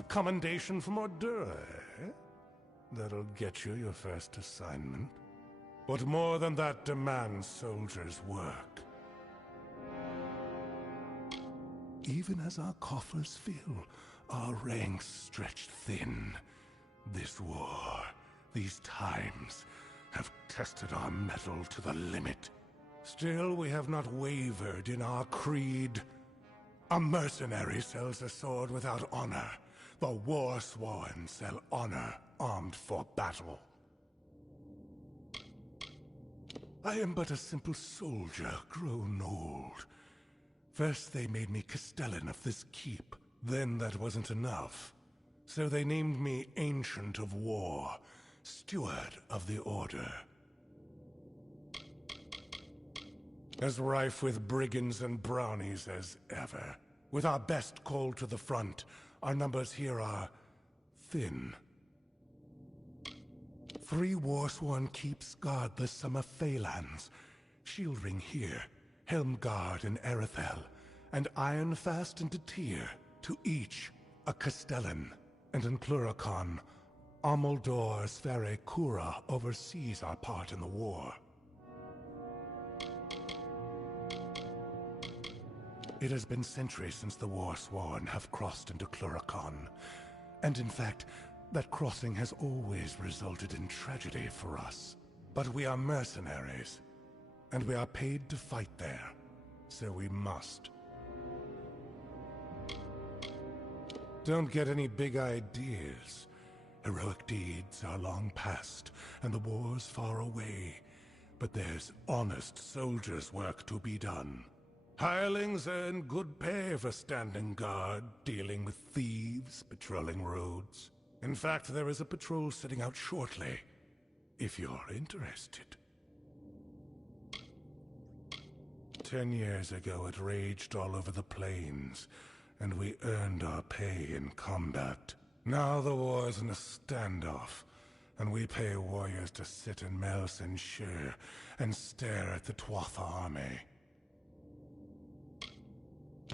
A commendation from Ordura, eh? That'll get you your first assignment. What more than that demands soldiers' work? Even as our coffers fill, our ranks stretch thin. This war, these times, have tested our mettle to the limit. Still, we have not wavered in our creed. A mercenary sells a sword without honor. The war-sworn sell honor armed for battle. I am but a simple soldier grown old. First they made me Castellan of this keep. Then that wasn't enough. So they named me Ancient of War, Steward of the Order. As rife with brigands and brownies as ever. With our best called to the front, our numbers here are thin. 3 war-sworn keeps guard the summer Phalanx. Shield Ring here, Helm Guard in Erethel, and Ironfast and Tyr, to each a Castellan. And in Pluricon, Amalur Sfere Cura oversees our part in the war. It has been centuries since the war-sworn have crossed into Pluricon, and in fact, that crossing has always resulted in tragedy for us. But we are mercenaries, and we are paid to fight there, so we must. Don't get any big ideas. Heroic deeds are long past, and the war's far away. But there's honest soldiers' work to be done. Hirelings earn good pay for standing guard, dealing with thieves, patrolling roads. In fact, there is a patrol setting out shortly, if you're interested. 10 years ago, it raged all over the plains, and we earned our pay in combat. Now the war's in a standoff, and we pay warriors to sit in Melsenshire and stare at the Tuatha army.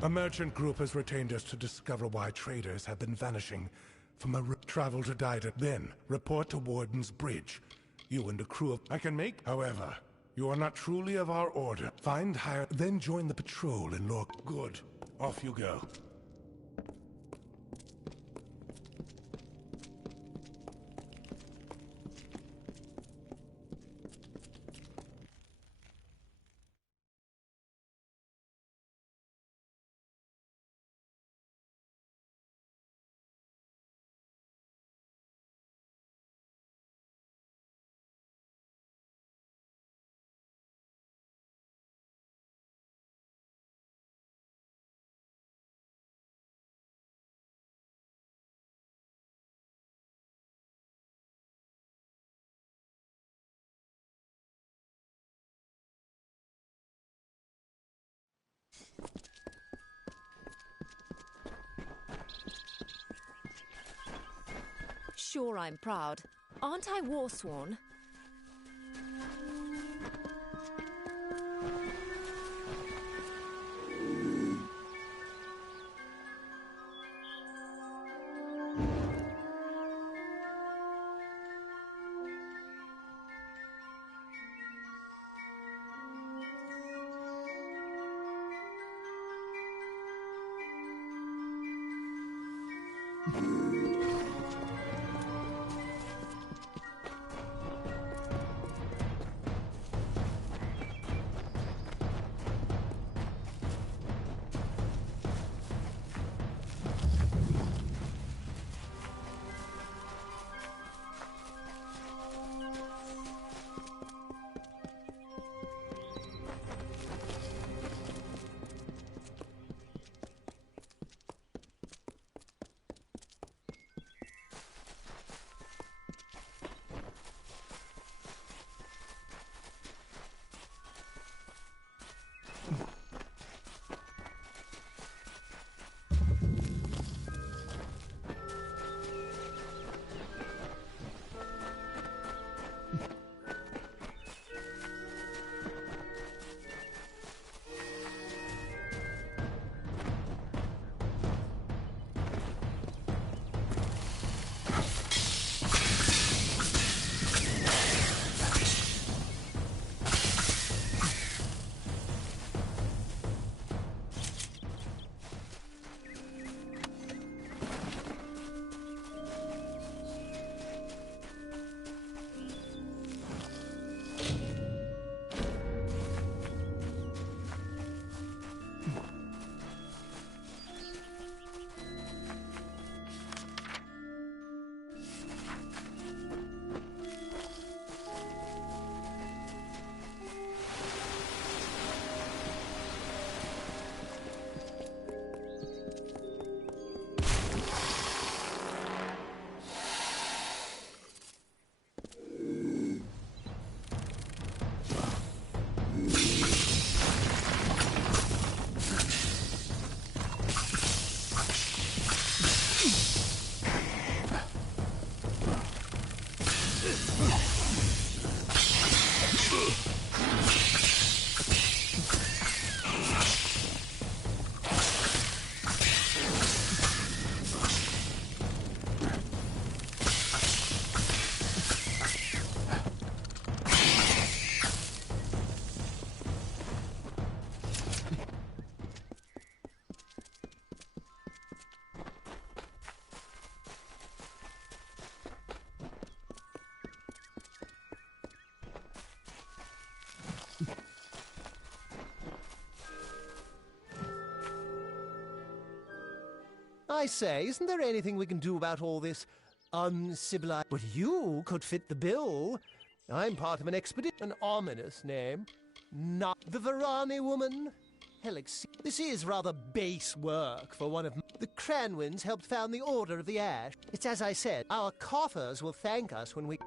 A merchant group has retained us to discover why traders have been vanishing from a travel to Dida. Then, report to Warden's Bridge. You and a crew of... I can make... However, you are not truly of our order. Find hire... Then join the patrol in Lork. Good. Off you go. Sure, I'm proud. Aren't I war-sworn? I say, isn't there anything we can do about all this uncivilized? But you could fit the bill. I'm part of an expedition. An ominous name. Not the Varani woman. Helix. This is rather base work for one of... The Cranwins helped found the Order of the Ash. It's as I said, our coffers will thank us when we...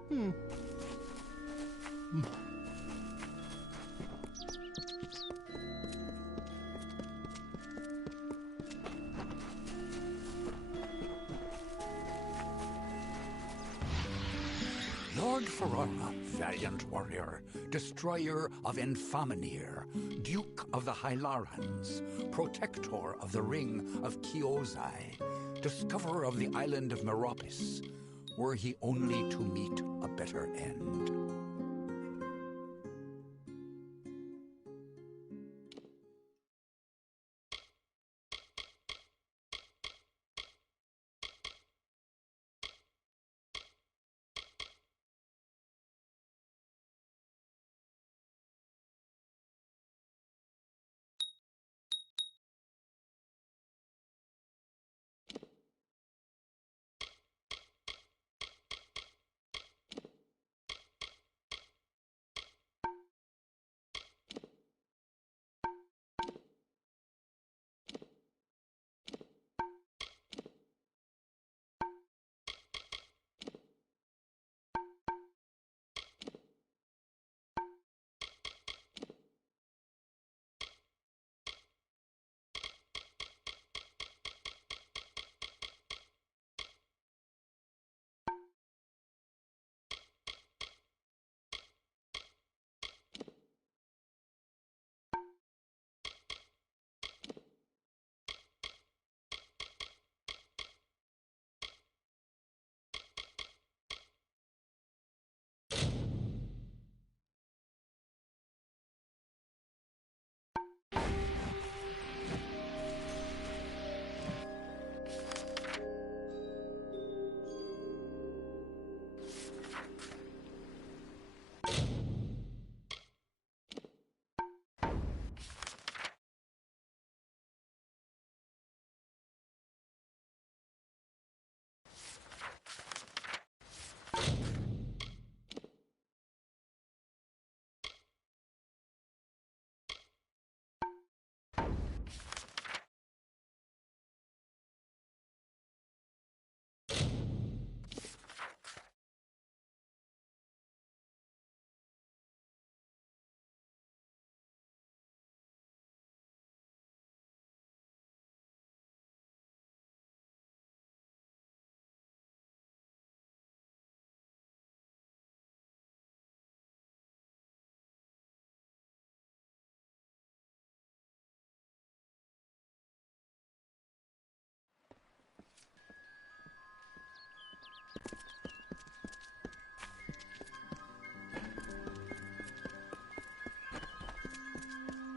Lord Ferrara, valiant warrior, destroyer of Enfaminir, Duke of the Hylarans, protector of the Ring of Kiozai, discoverer of the island of Meropis, were he only to meet a better end.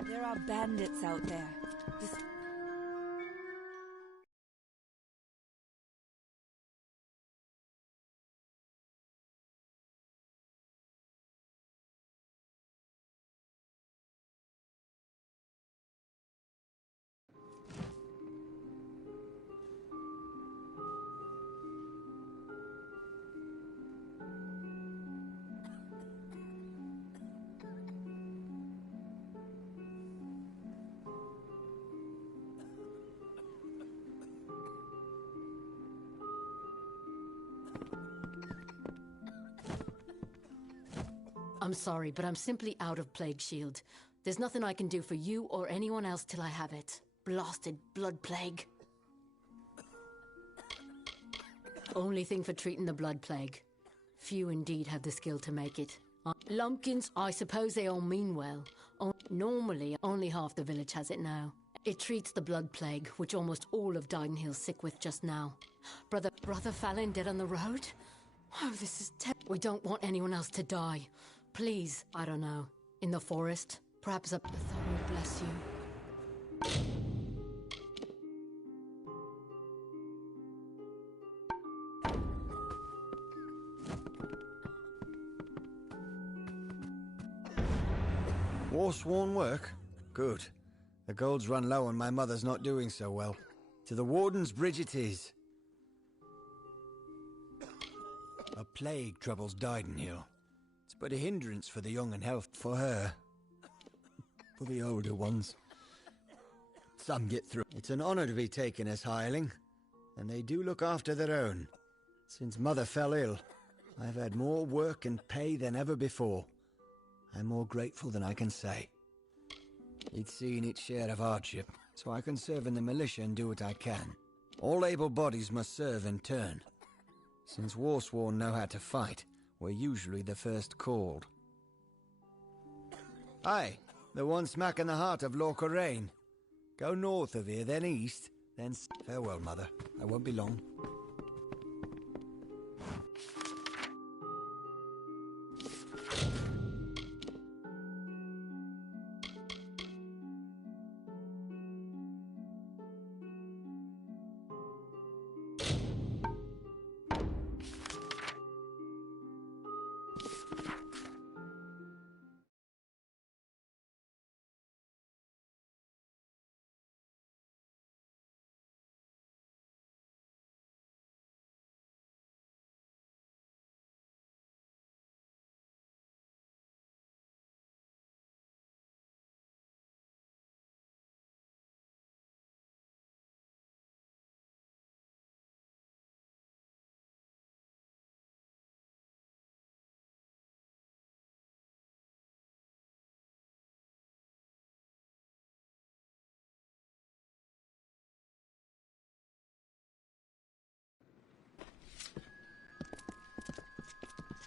There are bandits out there. I'm sorry, but I'm simply out of Plague Shield. There's nothing I can do for you or anyone else till I have it. Blasted blood plague. Only thing for treating the blood plague. Few indeed have the skill to make it. Lumpkins, I suppose they all mean well. Normally, only half the village has it now. It treats the blood plague, which almost all of Didenhill's sick with just now. Brother Fallon dead on the road? Oh, this is we don't want anyone else to die. Please, I don't know, in the forest, perhaps up. The Thorn will bless you. War-sworn work? Good. The gold's run low and my mother's not doing so well. To the Warden's bridge it is. A plague troubles Didenhill. It's but a hindrance for the young and health for her. For the older ones. Some get through. It's an honor to be taken as hireling, and they do look after their own. Since Mother fell ill, I've had more work and pay than ever before. I'm more grateful than I can say. It's seen its share of hardship, so I can serve in the militia and do what I can. All able bodies must serve in turn. Since Warsworn know how to fight, we're usually the first called. Aye, the one smack in the heart of Lorca Rain. Go north of here, then east, then... Farewell, Mother. I won't be long.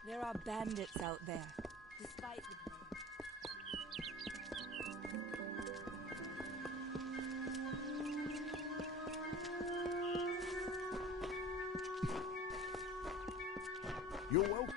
There are bandits out there, despite the plan. You're welcome.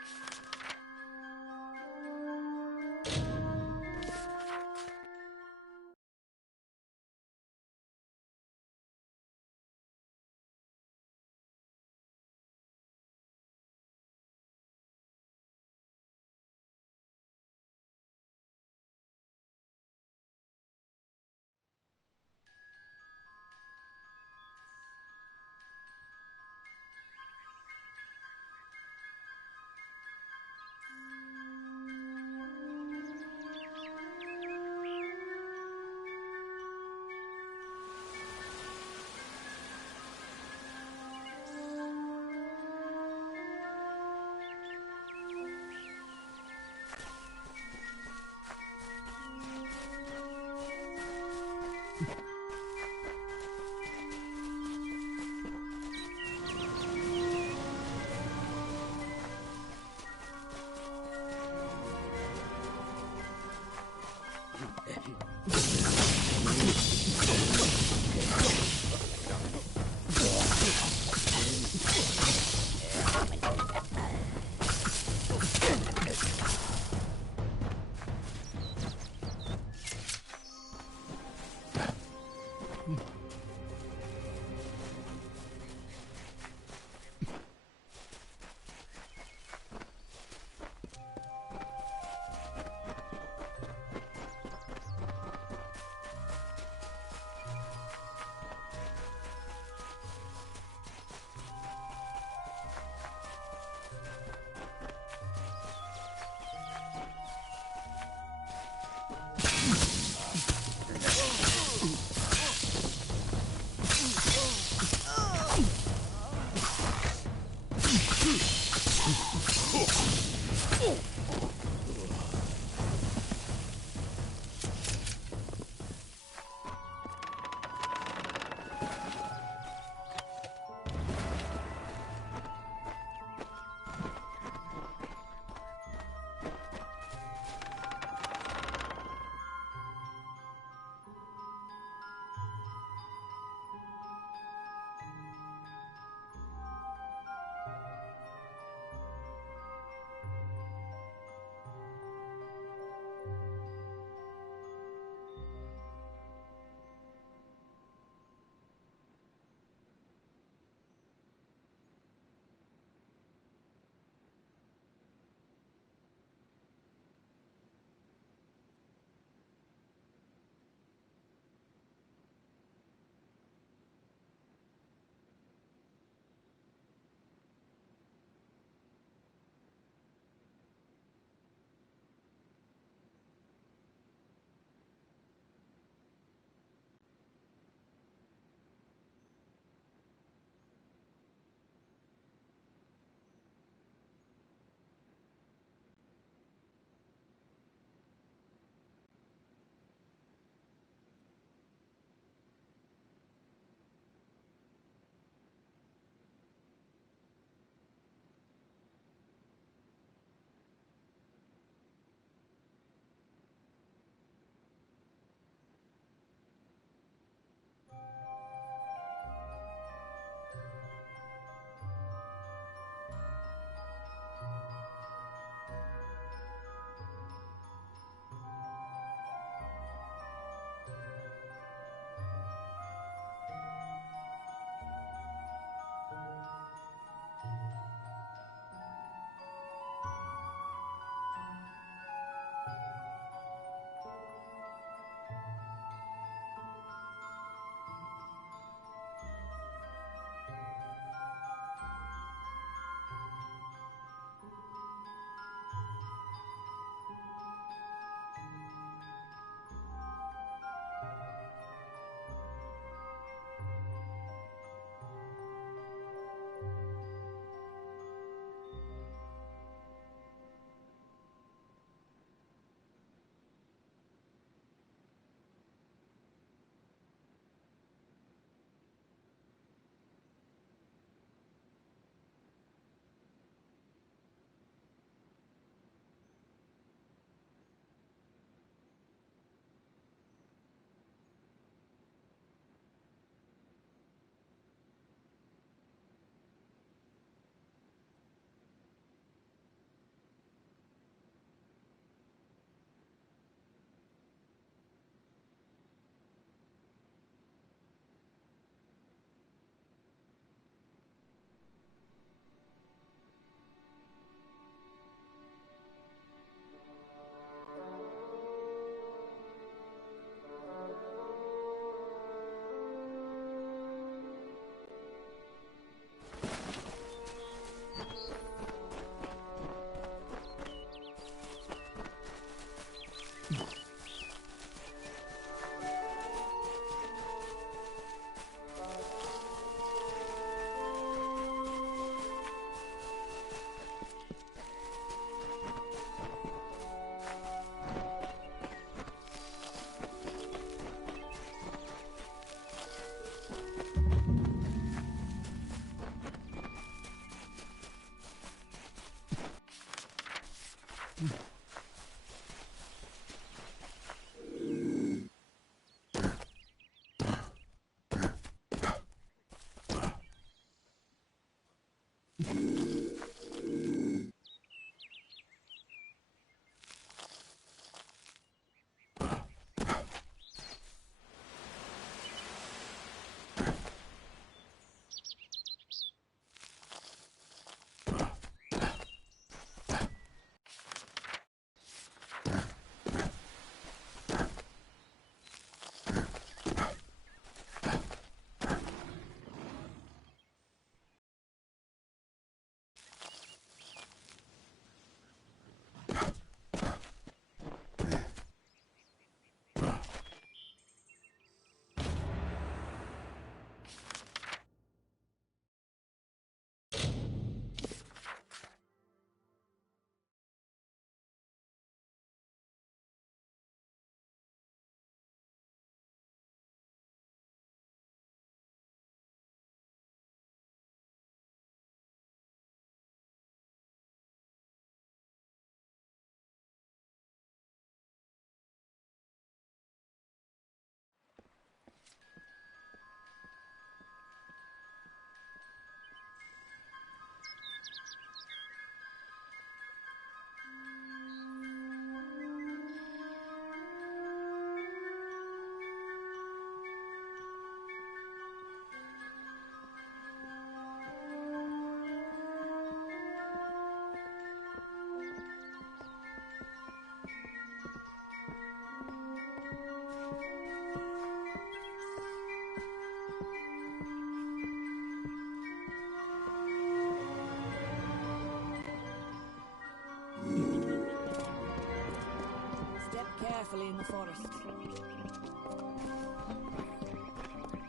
Carefully in the forest.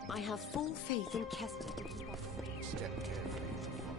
I have full faith in Kester to keep us safe. Step carefully in the forest.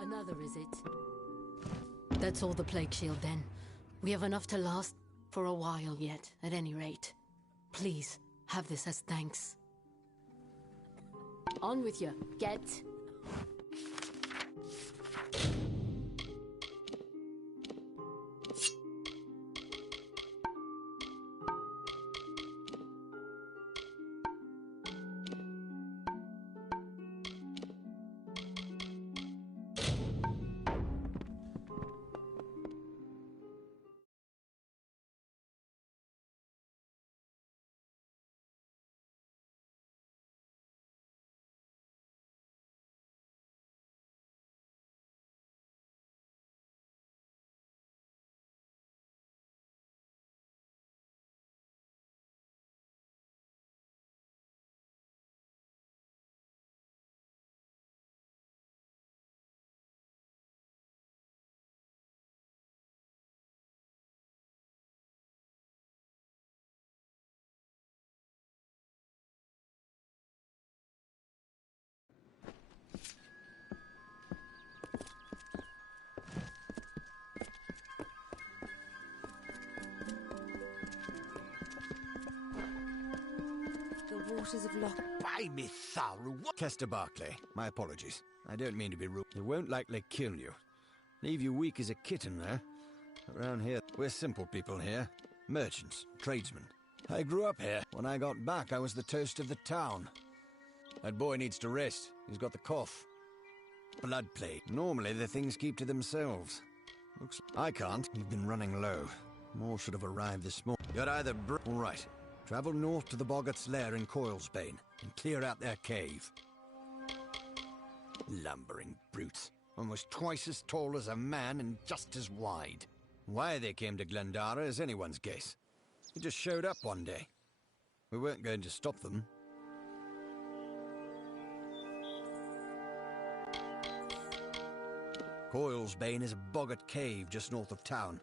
Another, is it? That's all the plague shield then. We have enough to last for a while yet, at any rate. Please, have this as thanks. On with you. Get. The waters of Loch. By me Tharu, what? Kester Barclay, my apologies. I don't mean to be rude. It won't likely kill you. Leave you weak as a kitten there. Around here, we're simple people here. Merchants, tradesmen. I grew up here. When I got back, I was the toast of the town. That boy needs to rest. He's got the cough. Blood plague. Normally, the things keep to themselves. I can't. We've been running low. More should have arrived this morning. You're either all right. Travel north to the Boggart's lair in Coilsbane and clear out their cave. Lumbering brutes. Almost twice as tall as a man and just as wide. Why they came to Glendara is anyone's guess. They just showed up one day. We weren't going to stop them. Coilsbane is a boggart cave just north of town.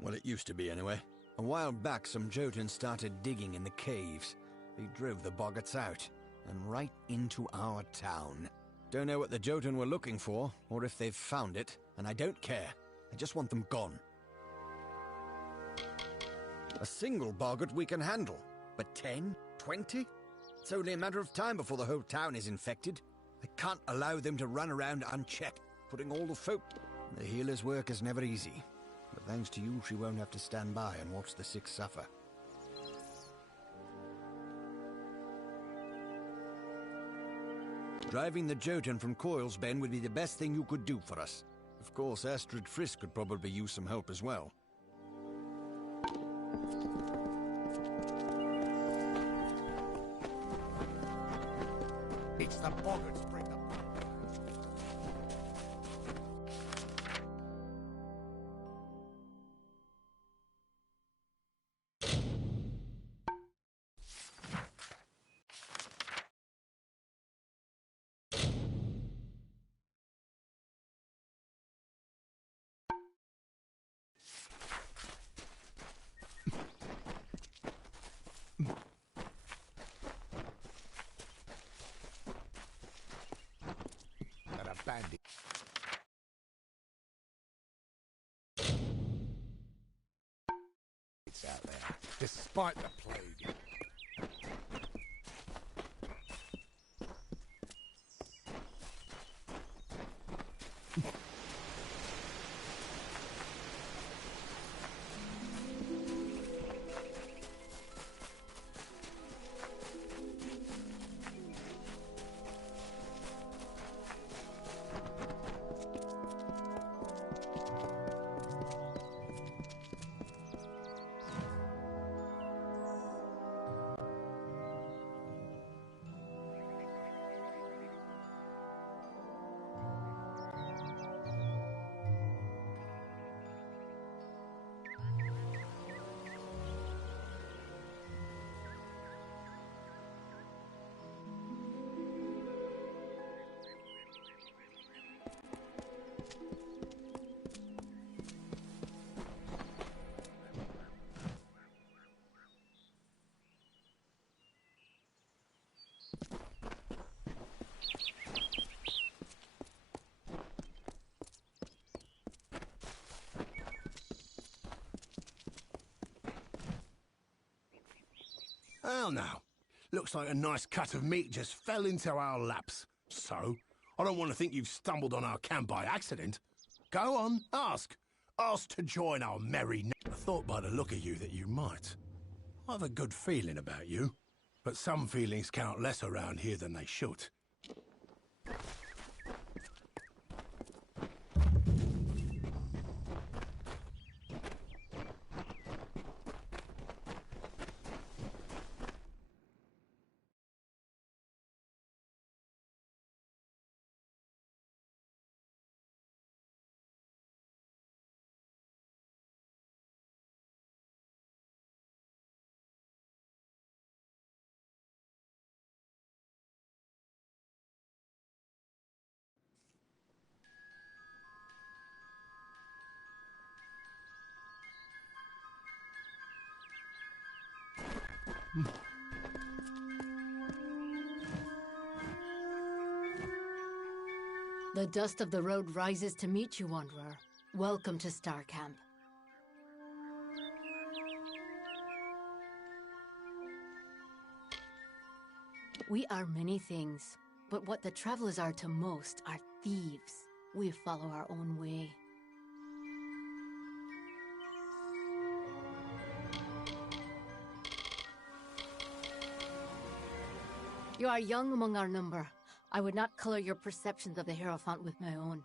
Well, it used to be anyway. A while back, some Jotuns started digging in the caves. They drove the boggarts out, and right into our town. Don't know what the Jotun were looking for, or if they've found it, and I don't care. I just want them gone. A single boggart we can handle, but 10? 20? It's only a matter of time before the whole town is infected. I can't allow them to run around unchecked, putting all the folk... The healer's work is never easy, but thanks to you, she won't have to stand by and watch the sick suffer. Driving the Jotun from Coilsbane would be the best thing you could do for us. Of course, Astrid Frisk could probably use some help as well. It's the boggarts bring them. Bandit. It's out there, despite the plague. Well now, looks like a nice cut of meat just fell into our laps. So, I don't want to think you've stumbled on our camp by accident. Go on, ask. Ask to join our merry... I thought by the look of you that you might. I have a good feeling about you, but some feelings count less around here than they should. The dust of the road rises to meet you, Wanderer. Welcome to Star Camp. We are many things, but what the travelers are to most are thieves. We follow our own way. You are young among our number. I would not color your perceptions of the Hierophant with my own.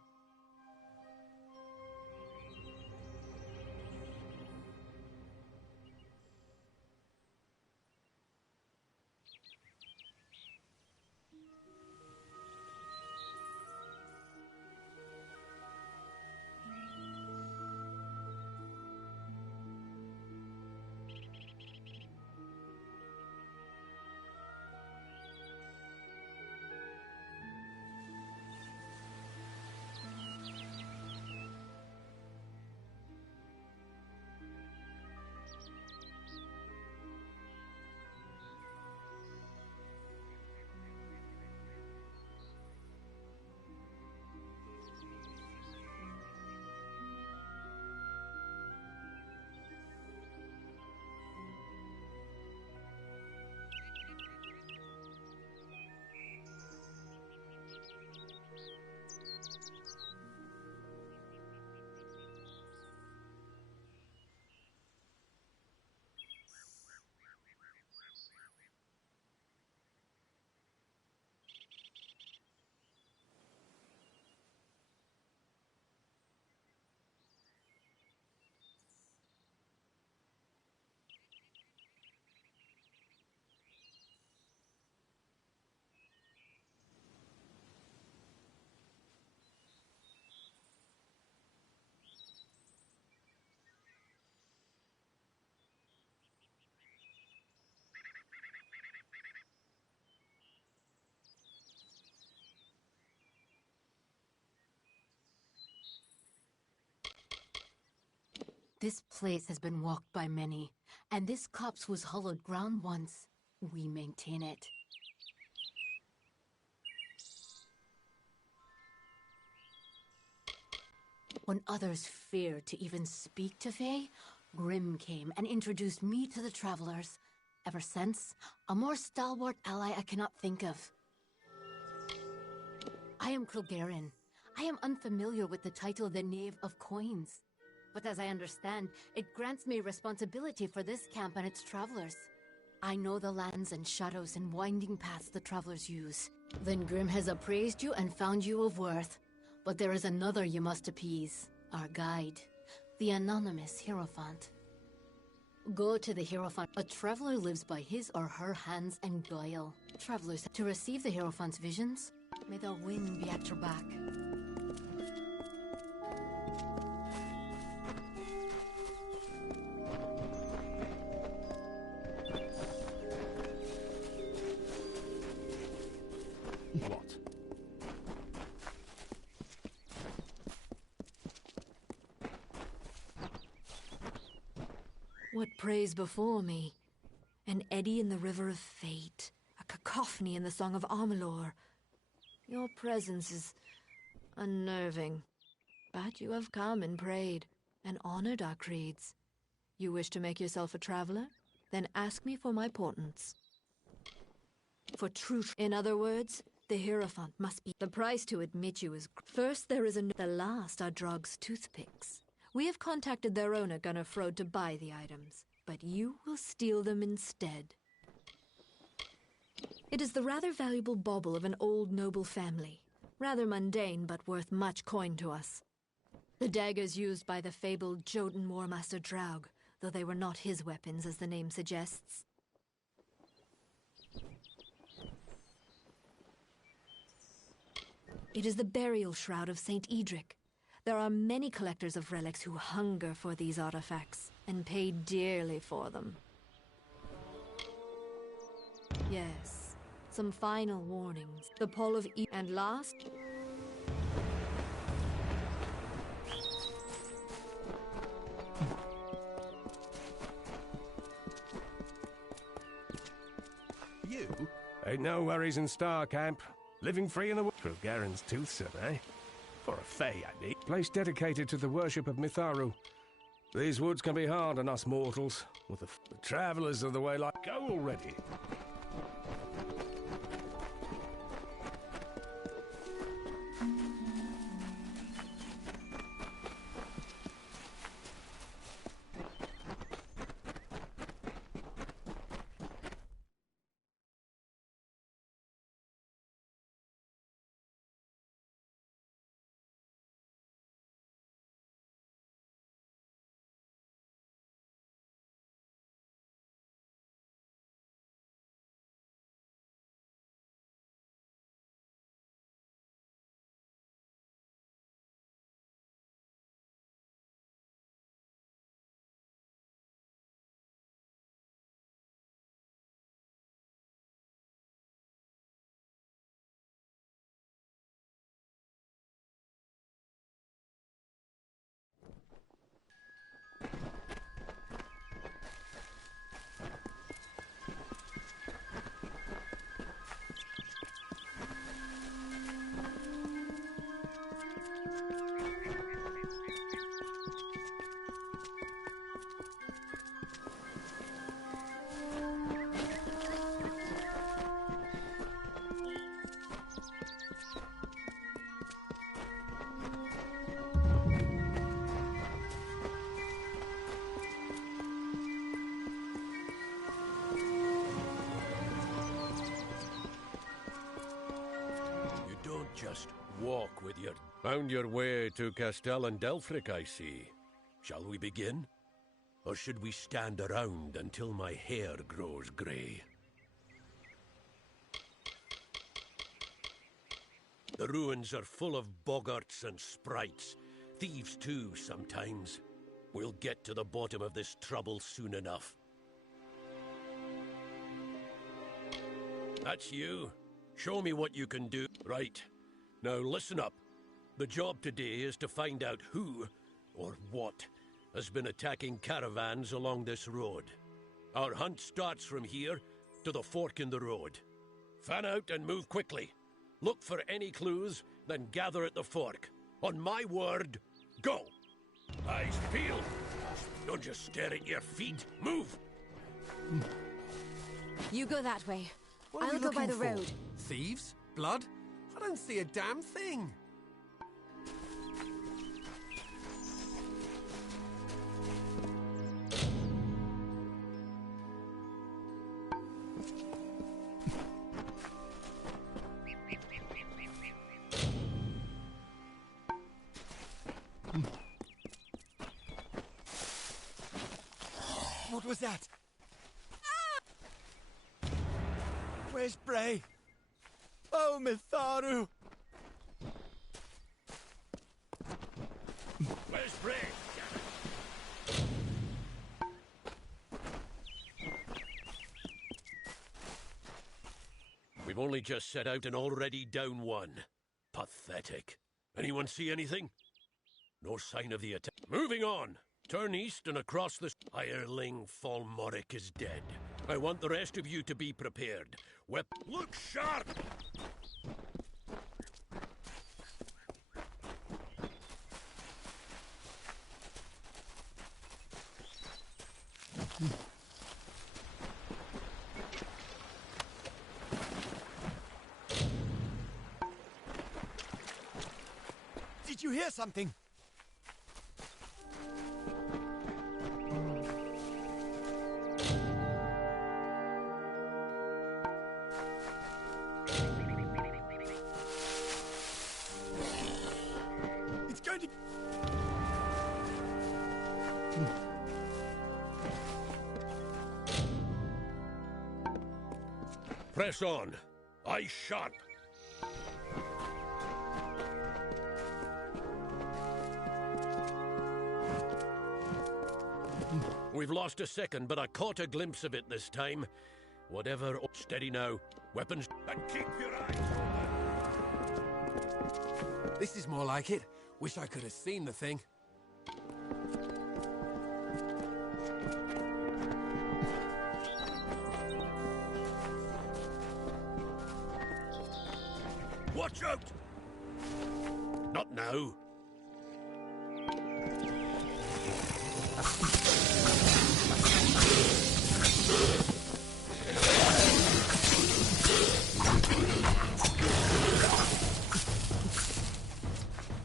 This place has been walked by many, and this copse was hollowed ground once. We maintain it. When others feared to even speak to Fae, Grim came and introduced me to the travelers. Ever since, a more stalwart ally I cannot think of. I am Kilgaren. I am unfamiliar with the title the Knave of Coins. But as I understand, it grants me responsibility for this camp and its travelers. I know the lands and shadows and winding paths the travelers use. Then Grim has appraised you and found you of worth. But there is another you must appease. Our guide. The anonymous Hierophant. Go to the Hierophant. A traveler lives by his or her hands and guile. Travelers, to receive the Hierophant's visions, may the wind be at your back. What? What prays before me? An eddy in the river of fate, a cacophony in the song of Amalur. Your presence is unnerving, but you have come and prayed, and honored our creeds. You wish to make yourself a traveler? Then ask me for my portents. For truth, in other words, the Hierophant must be. The price to admit you is... First there is the last are Drog's toothpicks. We have contacted their owner, Gunnar Frode, to buy the items, but you will steal them instead. It is the rather valuable bauble of an old noble family. Rather mundane, but worth much coin to us. The daggers used by the fabled Jotun Warmaster Draug, though they were not his weapons, as the name suggests. It is the burial shroud of Saint Edric. There are many collectors of relics who hunger for these artifacts, and pay dearly for them. Yes, some final warnings. The Pall of and last... You? Ain't no worries in Star Camp. Living free in the world. Garen's toothsome, eh? For a fae, I mean. Place dedicated to the worship of Mitharu. These woods can be hard on us mortals. With the travellers of the way like... Go already! Just walk with your... Found your way to Castel and Delphric, I see. Shall we begin? Or should we stand around until my hair grows grey? The ruins are full of boggarts and sprites. Thieves too, sometimes. We'll get to the bottom of this trouble soon enough. That's you. Show me what you can do. Right. Now listen up. The job today is to find out who, or what, has been attacking caravans along this road. Our hunt starts from here to the fork in the road. Fan out and move quickly. Look for any clues, then gather at the fork. On my word, go! Eyes peeled. Don't just stare at your feet. Move! You go that way. What are I'll we go by looking the for? road. Thieves? Blood? I don't see a damn thing. What was that? Where's Bray? Oh, Mitharu! Where's Bray? We've only just set out and already down one. Pathetic. Anyone see anything? No sign of the attack. Moving on! Turn east and across the... Hireling Falmoric is dead. I want the rest of you to be prepared. Look sharp! Did you hear something? It's going to... Press on. Eyes sharp. We've lost a second, but I caught a glimpse of it this time. Whatever... Steady now. Weapons... And keep your eyes open! This is more like it. Wish I could have seen the thing. Watch out! Not now.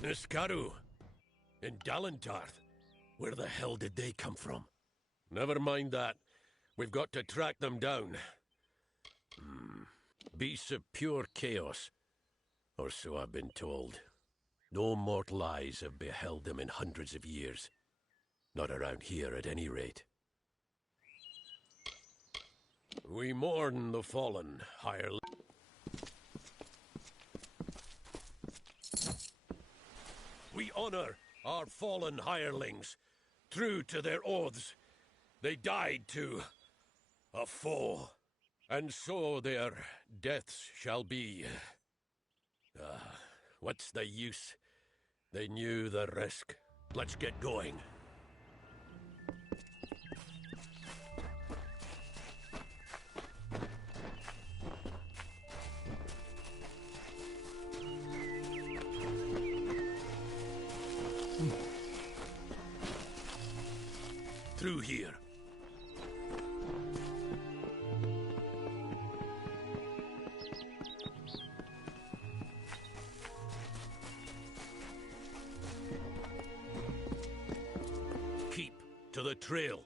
Niskaru. In Dalentarth. Where the hell did they come from? Never mind that. We've got to track them down. Beasts of pure chaos. Or so I've been told. No mortal eyes have beheld them in hundreds of years. Not around here, at any rate. We mourn the fallen, hireling. We honor our fallen hirelings, true to their oaths. They died to a foe, and so their deaths shall be. What's the use? They knew the risk. Let's get going. Through here. Keep to the trail.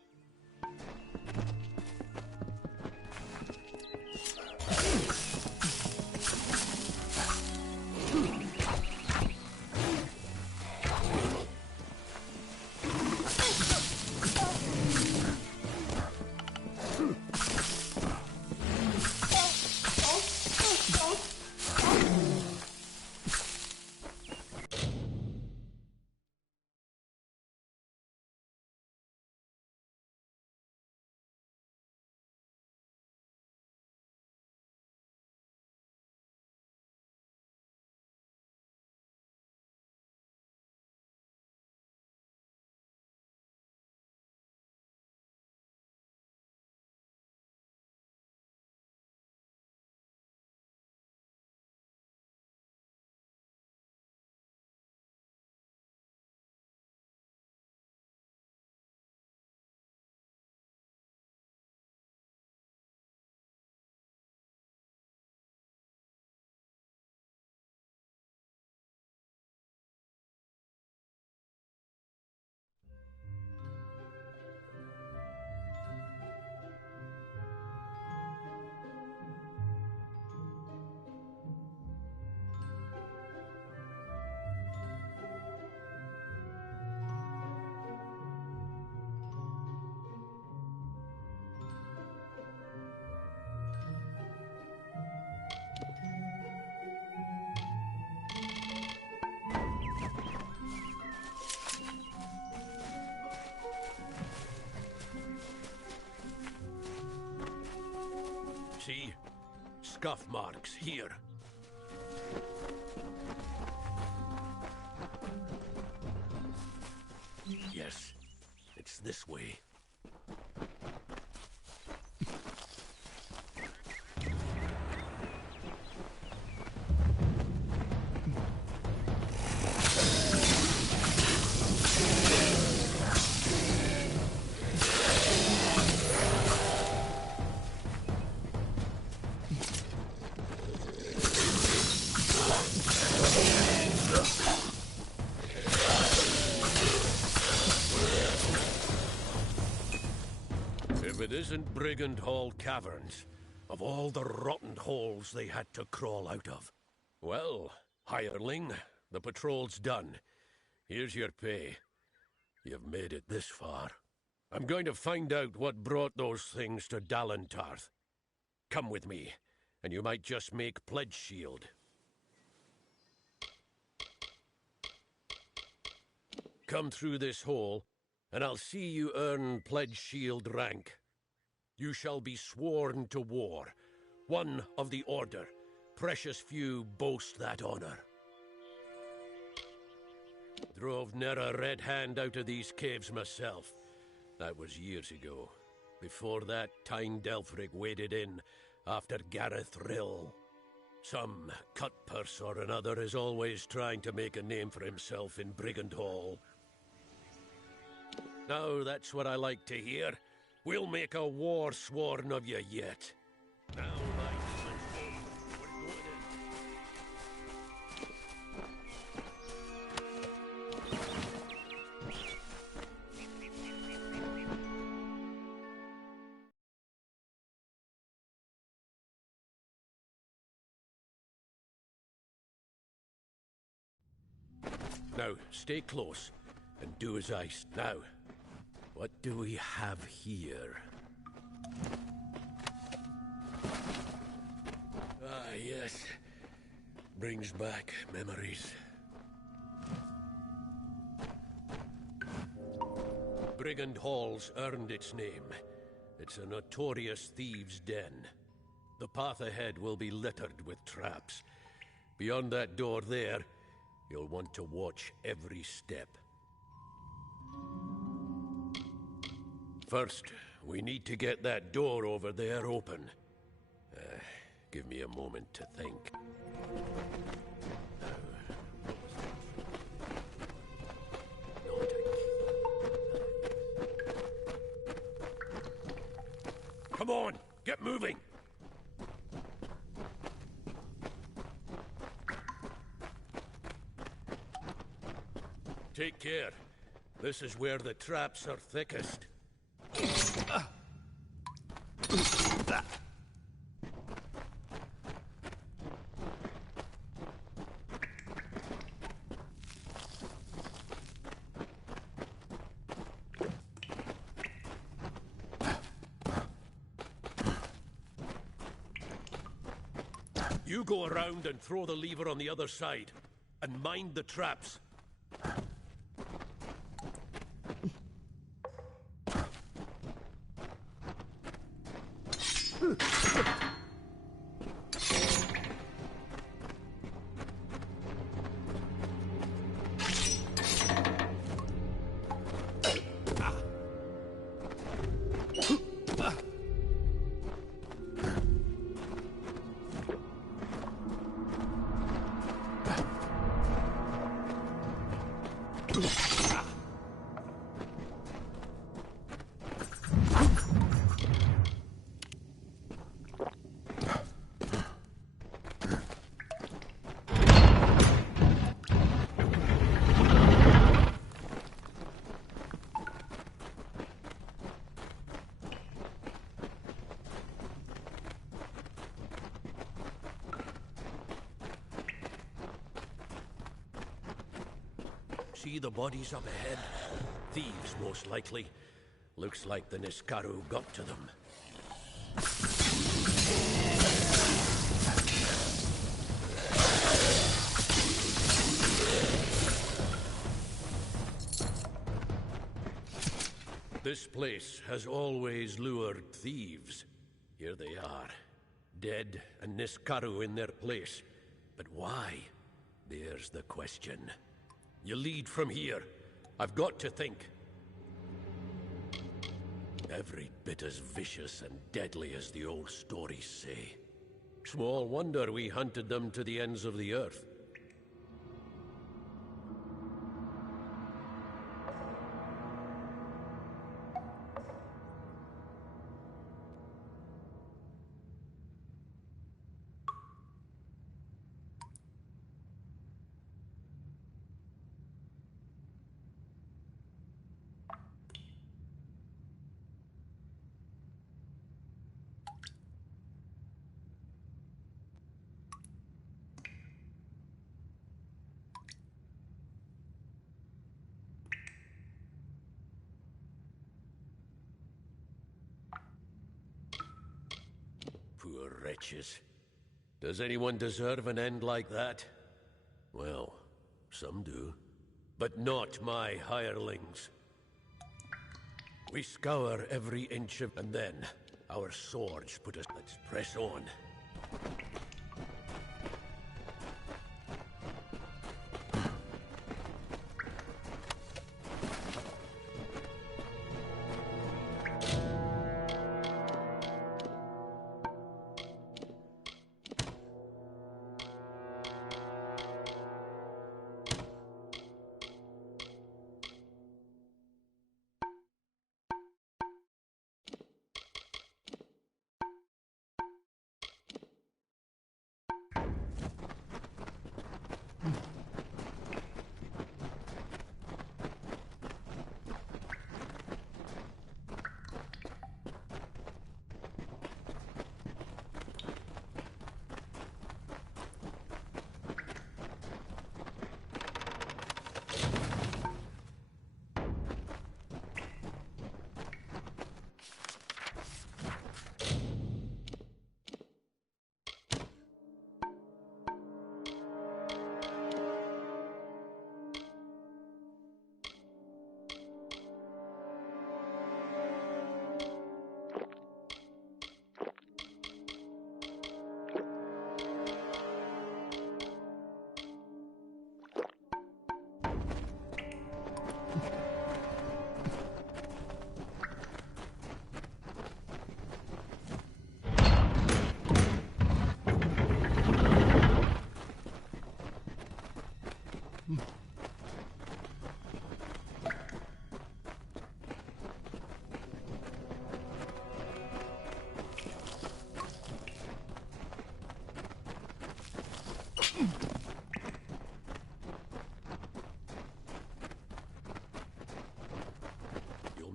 scuff marks here. Yes, it's this way. If it isn't Brigand Hall Caverns, of all the rotten holes they had to crawl out of. Well, hireling, the patrol's done. Here's your pay. You've made it this far. I'm going to find out what brought those things to Dalentarth. Come with me, and you might just make Pledge Shield. Come through this hole, and I'll see you earn Pledge Shield rank. You shall be sworn to war, one of the Order. Precious few boast that honor. Drove ne'er a red hand out of these caves myself. That was years ago. Before that, Tyne Delphrig waded in after Gareth Rill. Some cutpurse or another is always trying to make a name for himself in Brigand Hall. Now that's what I like to hear. We'll make a war sworn of you yet. Now, lads, we're going in. Now, stay close and do as I... Now, what do we have here? Ah, yes. Brings back memories. Brigand Hall's earned its name. It's a notorious thieves' den. The path ahead will be littered with traps. Beyond that door there, you'll want to watch every step. First, we need to get that door over there open. Give me a moment to think. Come on, get moving! Take care. This is where the traps are thickest. You go around and throw the lever on the other side, and mind the traps. See the bodies up ahead? Thieves, most likely. Looks like the Niskaru got to them. This place has always lured thieves. Here they are, Dead and Niskaru in their place. But why? There's the question. You lead from here. I've got to think. Every bit as vicious and deadly as the old stories say. Small wonder we hunted them to the ends of the earth. Poor wretches. Does anyone deserve an end like that? Well, some do. But not my hirelings. We scour every inch of... and then our swords put us... Let's press on.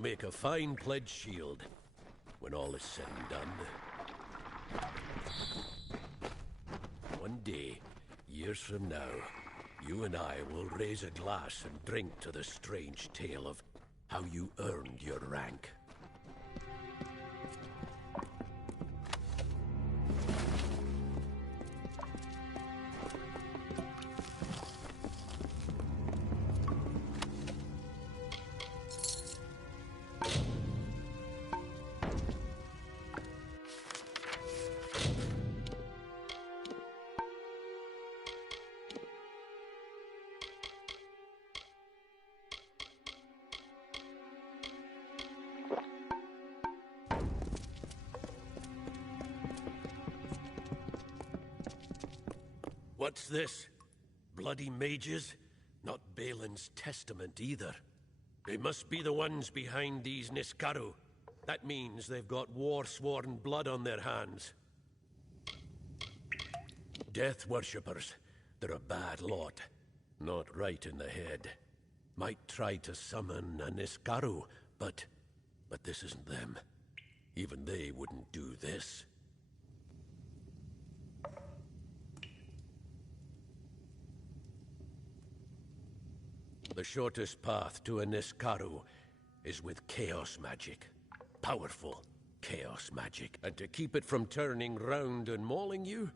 Make a fine pledge shield when all is said and done. One day, years from now, you and I will raise a glass and drink to the strange tale of how you earned your rank. What's this? Bloody mages? Not Balin's testament either. They must be the ones behind these Niskaru. That means they've got war-sworn blood on their hands. Death worshippers. They're a bad lot. Not right in the head. Might try to summon a Niskaru, but this isn't them. Even they wouldn't do this. The shortest path to a Niskaru is with chaos magic. Powerful chaos magic. And to keep it from turning round and mauling you...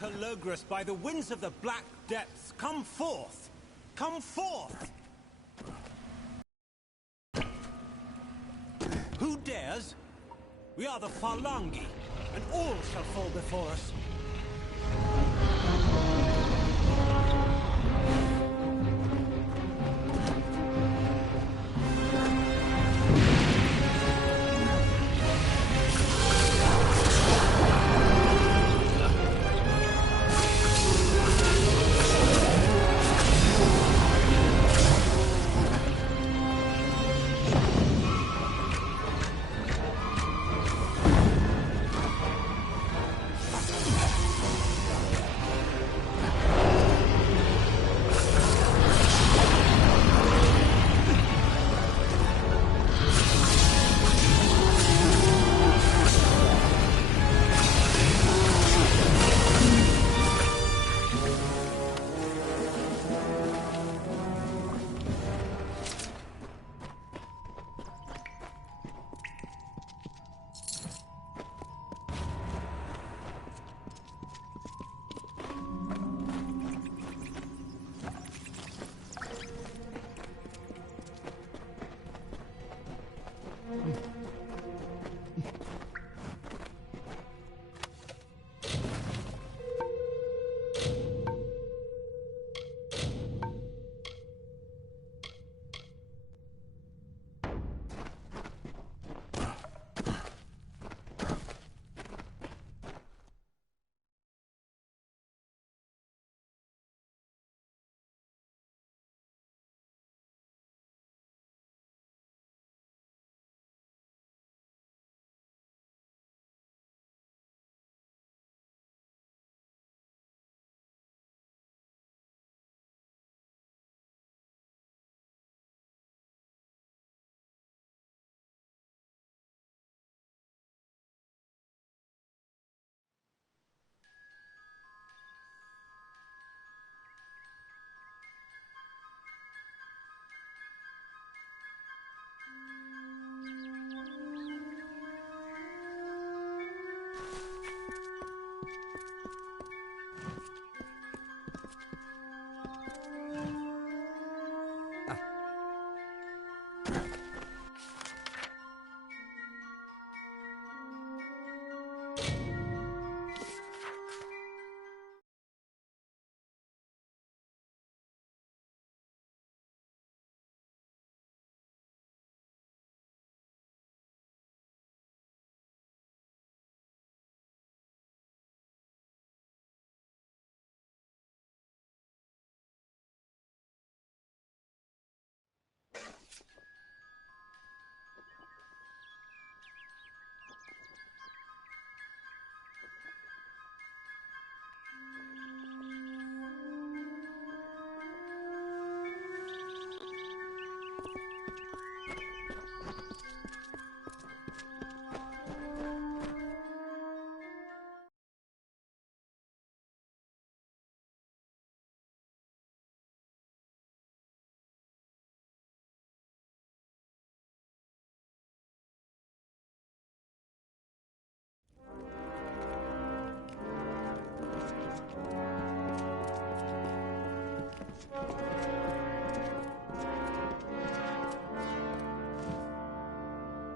Telogris, by the winds of the black depths, come forth! Come forth! Who dares? We are the Phalangi, and all shall fall before us.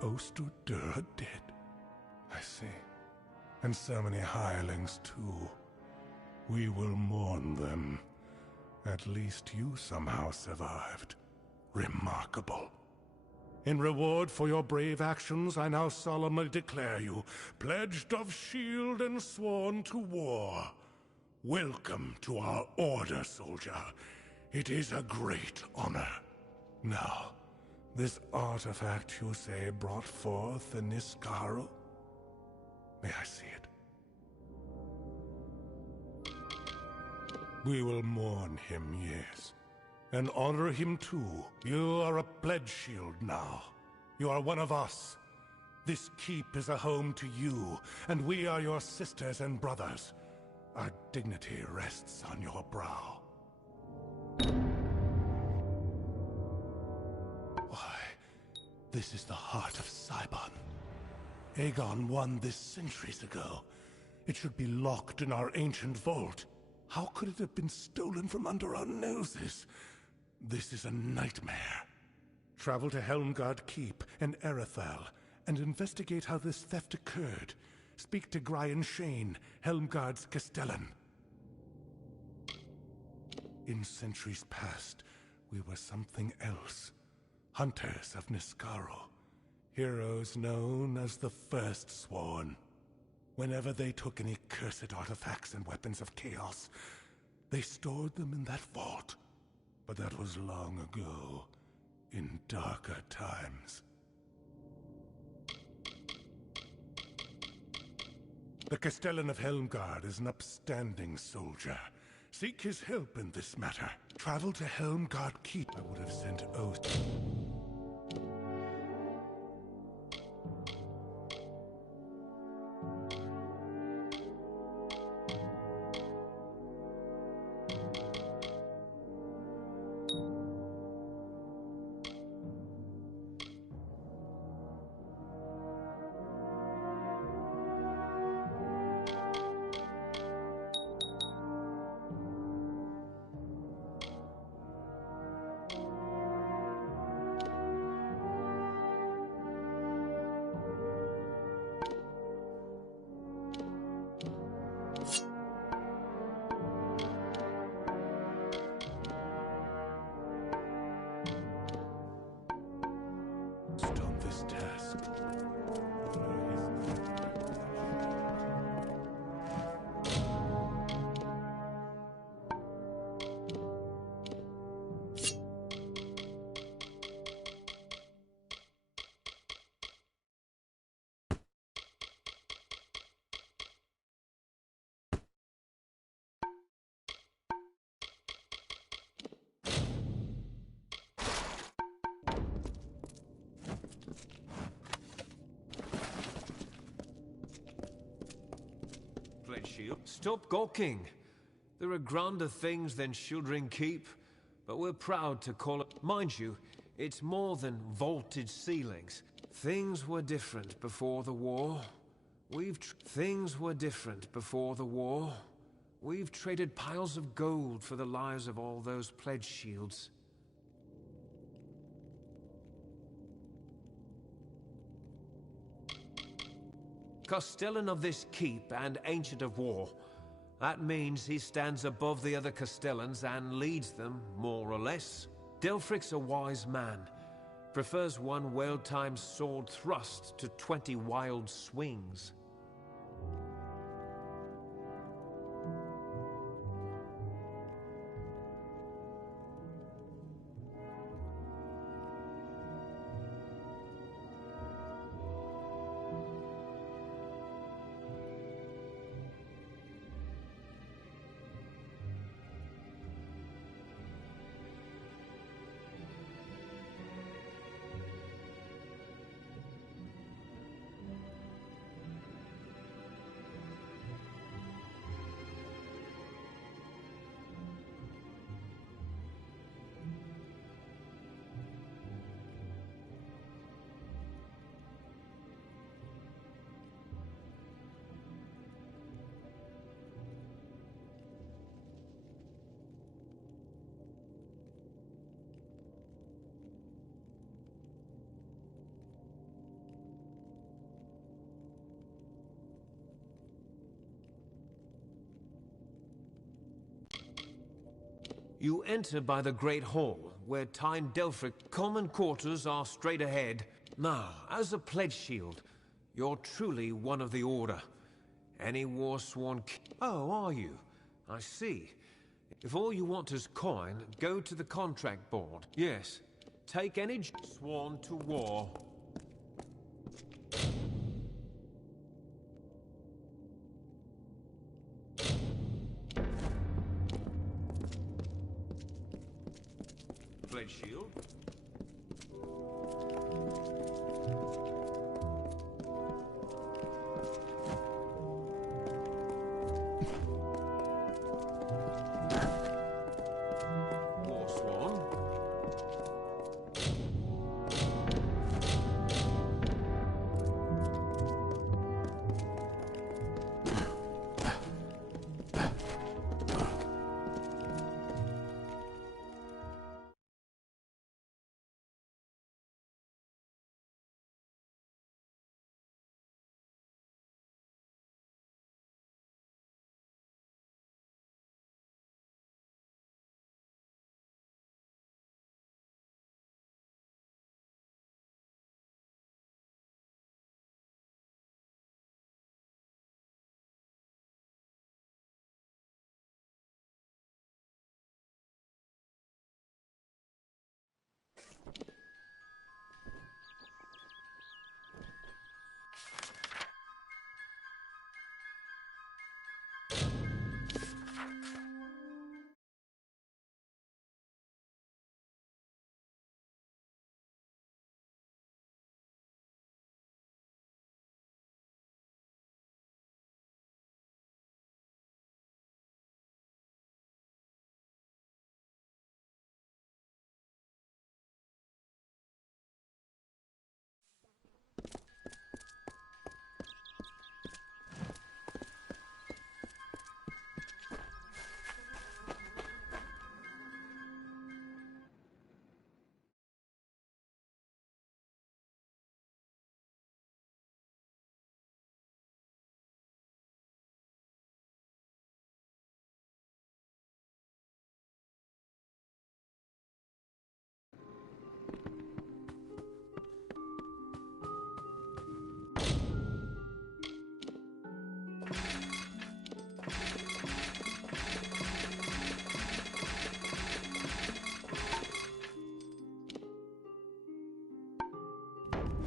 Ostrudur are dead. I see. And so many hirelings, too. We will mourn them. At least you somehow survived. Remarkable. In reward for your brave actions, I now solemnly declare you pledged of shield and sworn to war. Welcome to our order, soldier. It is a great honor. Now, this artifact, you say, brought forth the Niskaru? May I see it? We will mourn him, yes. And honor him too. You are a pledge shield now. You are one of us. This keep is a home to you, and we are your sisters and brothers. Our dignity rests on your brow. Why, this is the heart of Sibon. Aegon won this centuries ago. It should be locked in our ancient vault. How could it have been stolen from under our noses? This is a nightmare. Travel to Helmgard Keep and Erethal and investigate how this theft occurred. Speak to Brian Shane, Helmgard's Castellan. In centuries past, we were something else. Hunters of Niskaru. Heroes known as the First Sworn. Whenever they took any cursed artifacts and weapons of chaos, they stored them in that vault. But that was long ago, in darker times. The Castellan of Helmgard is an upstanding soldier. Seek his help in this matter. Travel to Helmgard Keep. I would have sent oath. On this task. Shield. Stop gawking. There are grander things than Shieldring Keep, but we're proud to call it. Mind you, it's more than vaulted ceilings. Things were different before the war. Things were different before the war. We've traded piles of gold for the lives of all those pledge shields. Castellan of this keep and Ancient of War. That means he stands above the other Castellans and leads them, more or less. Delfric's a wise man. Prefers one well-timed sword thrust to 20 wild swings. You enter by the Great Hall, where Tyne Delphric common quarters are straight ahead. Now, as a pledge shield, you're truly one of the Order. Any war-sworn Oh, are you? I see. If all you want is coin, go to the contract board. Yes. Take any sworn to war. Pledge shield. War sworn.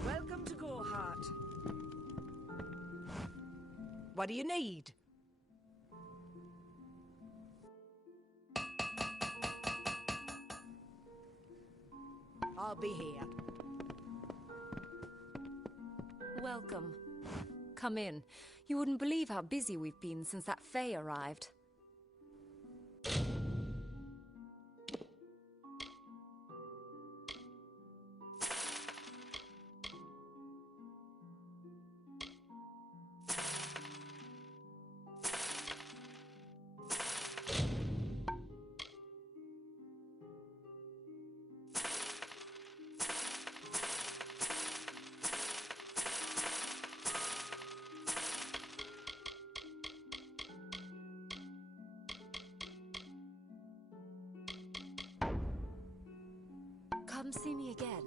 Welcome to Goreheart. What do you need? I'll be here. Welcome. Come in. You wouldn't believe how busy we've been since that Fae arrived. Come see me again.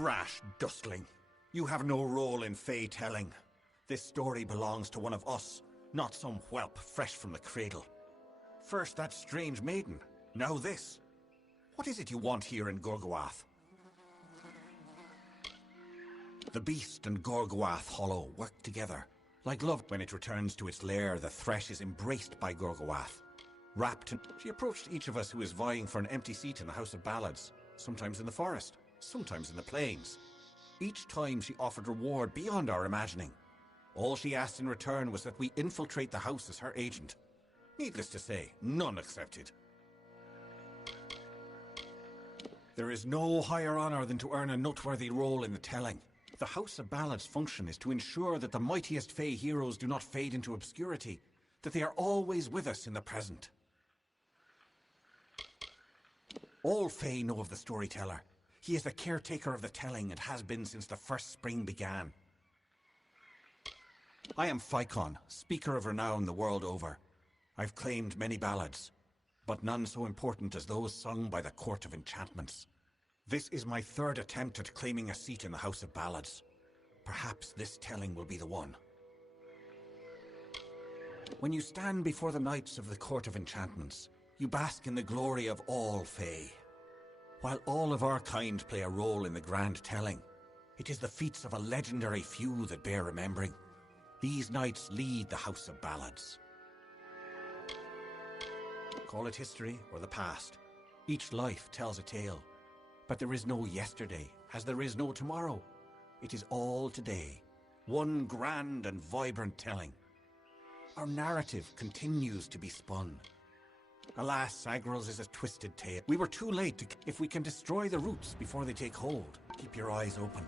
Brash dustling. You have no role in Fey telling. This story belongs to one of us, not some whelp fresh from the cradle. First that strange maiden, now this. What is it you want here in Gorgoath? The beast and Gorgoath Hollow work together. Like love, when it returns to its lair, the thresh is embraced by Gorgoath. Wrapped in... She approached each of us who is vying for an empty seat in the House of Ballads, sometimes in the forest, sometimes in the plains. Each time she offered reward beyond our imagining. All she asked in return was that we infiltrate the house as her agent. Needless to say, none accepted. There is no higher honor than to earn a noteworthy role in the telling. The House of Ballads' function is to ensure that the mightiest Fey heroes do not fade into obscurity, that they are always with us in the present. All Fey know of the storyteller. He is the caretaker of the telling and has been since the first spring began. I am Phaikon, speaker of renown the world over. I've claimed many ballads, but none so important as those sung by the Court of Enchantments. This is my third attempt at claiming a seat in the House of Ballads. Perhaps this telling will be the one. When you stand before the knights of the Court of Enchantments, you bask in the glory of all Fey. While all of our kind play a role in the grand telling, it is the feats of a legendary few that bear remembering. These knights lead the House of Ballads. Call it history or the past. Each life tells a tale. But there is no yesterday, as there is no tomorrow. It is all today, one grand and vibrant telling. Our narrative continues to be spun. Alas, Agrel's is a twisted tale. We were too late to... If we can destroy the roots before they take hold, keep your eyes open.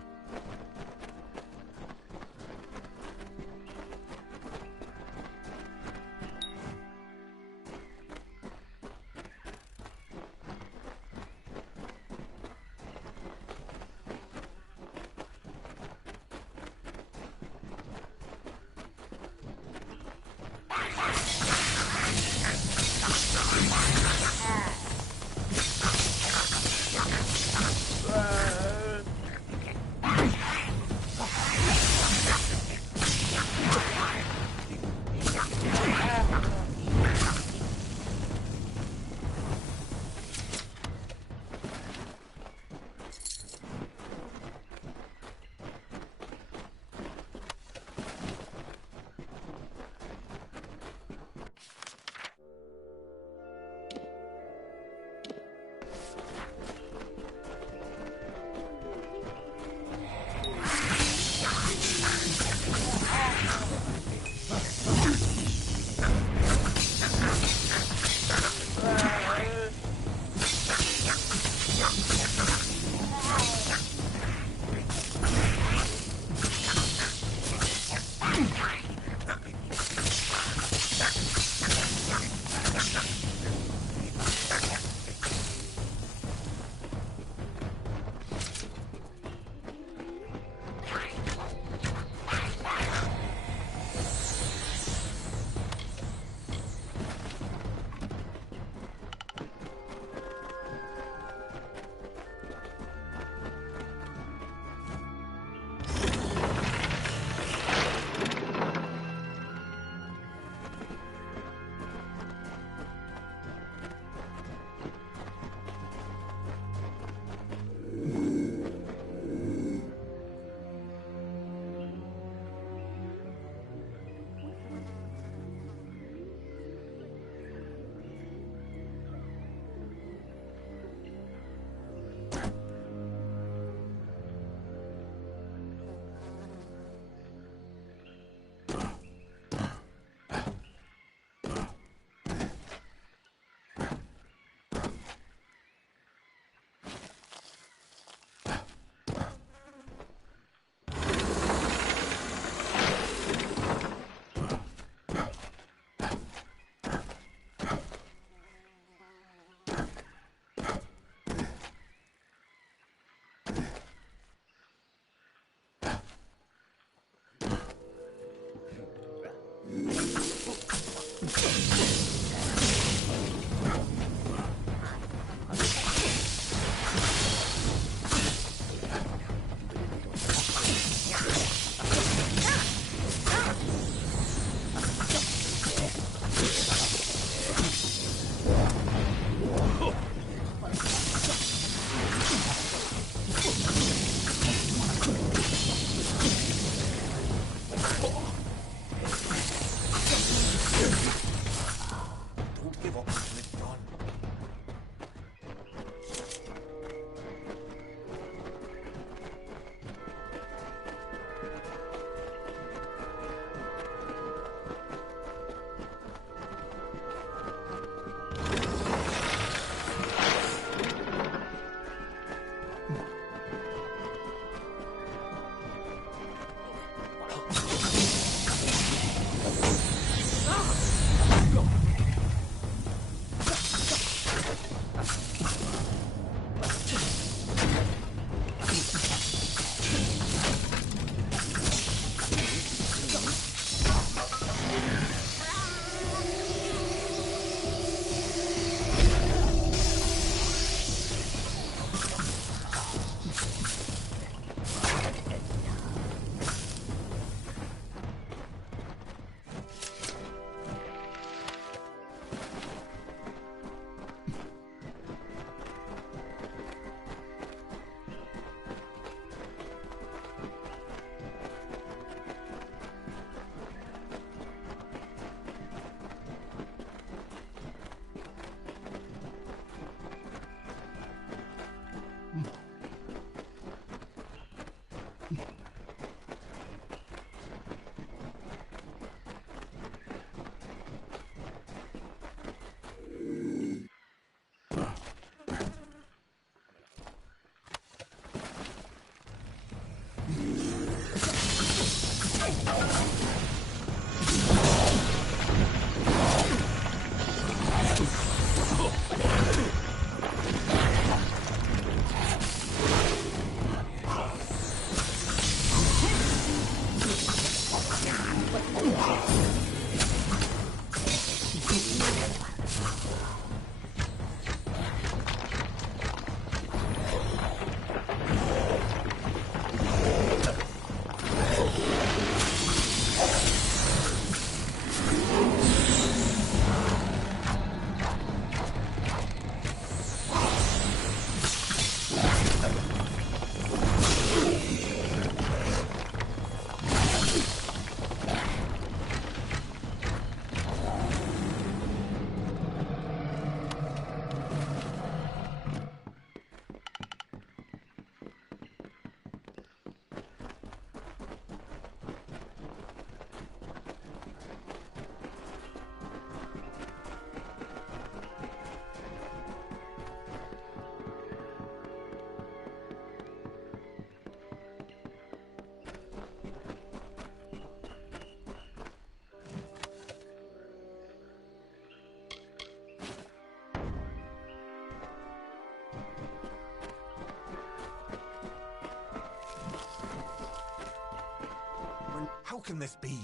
can this be?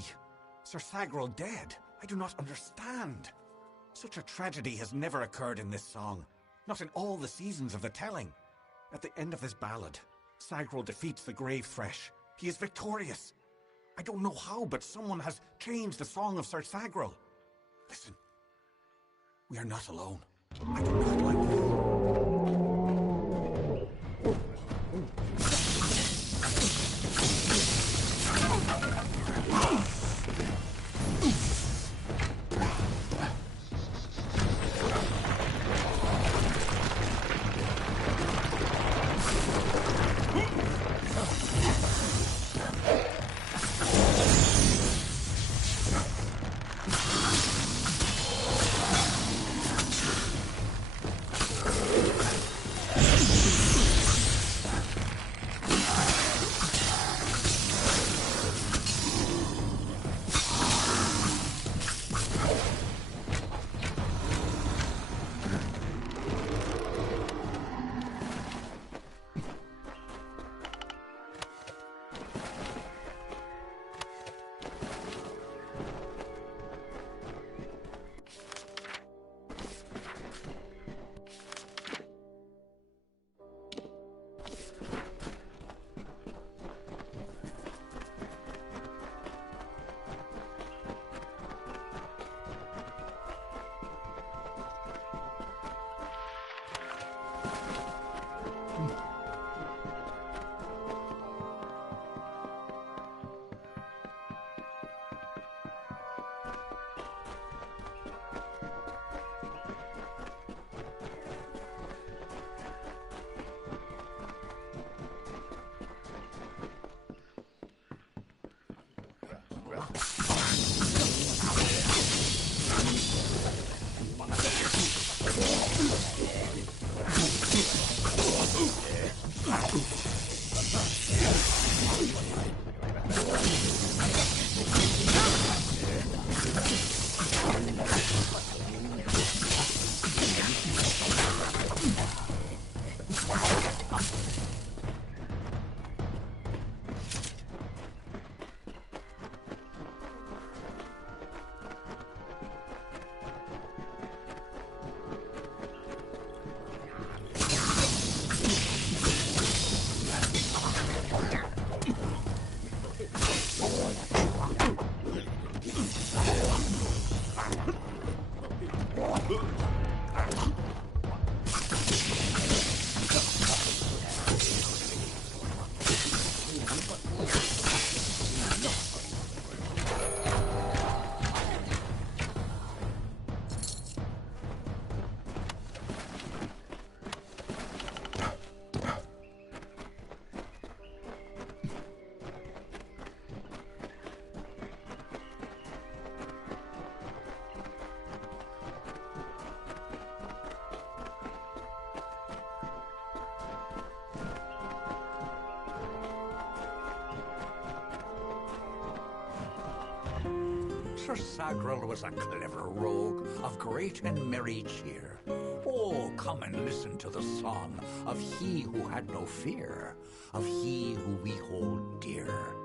Sir Sagrel dead? I do not understand. Such a tragedy has never occurred in this song. Not in all the seasons of the telling. At the end of this ballad, Sagrel defeats the Grave Thresh. He is victorious. I don't know how, but someone has changed the song of Sir Sagrel. Listen. We are not alone. I do not like this. Sir Sagrel was a clever rogue of great and merry cheer. Oh, come and listen to the song of he who had no fear, of he who we hold dear.